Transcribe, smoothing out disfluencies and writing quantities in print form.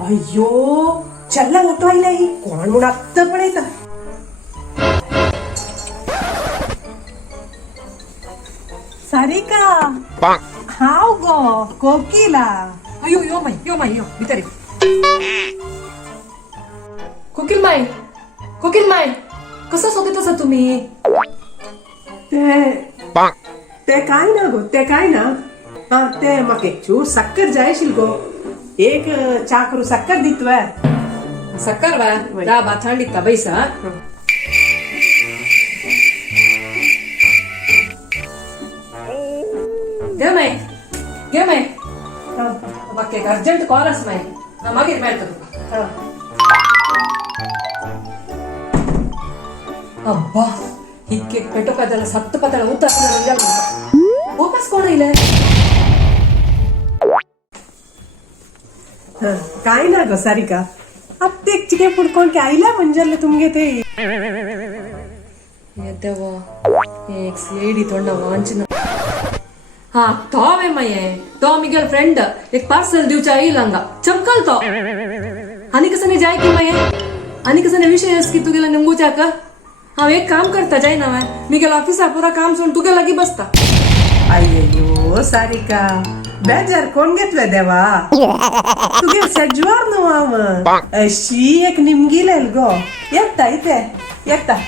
अय्यो चल्ला मोठो आईला ही कोण म्हणून आत्ता पण येता सारिका हाव गो कोकिला अयो यो माई यो भितर कोकिल माय कसं सोबत असा तुम्ही ते काय ना गो ते काय ना हा ते म्हाका एक चूर सक्कर जाय आशिल्ली गो एक चा करू सक्कर दितवा सक्कर बा दा बाथांडी का बैसा घे माय बाकी एक अर्जंट कॉल आस माय ना मागीर मेळटा तुका अब्बा हिक्के पेटो काजाला सत्त पताला उतर वापस कोण येईल काय ना गो सारिका आत्तेक चिके पुडकोण की आईला म्हणजे तुमगे ते देवा एक सीडी तोंड वांचना हा तो वे माये तो मिगेल फ्रेंड एक पार्सल दिवचा येईल हांगा चमकल तो आनी कसं जाय की माये आनी कसं विषय अस की तुगेला निंगूच्या का हांव एक काम करता जाय ना मिगेल ऑफिसा पुरा काम सोडून तुगे लागी बसता अय्यो सारिका बेजार कोण घेतलं देवा तुगे सजवार न्हू हांव अशी एक निमगी लायल गो येता इथे येता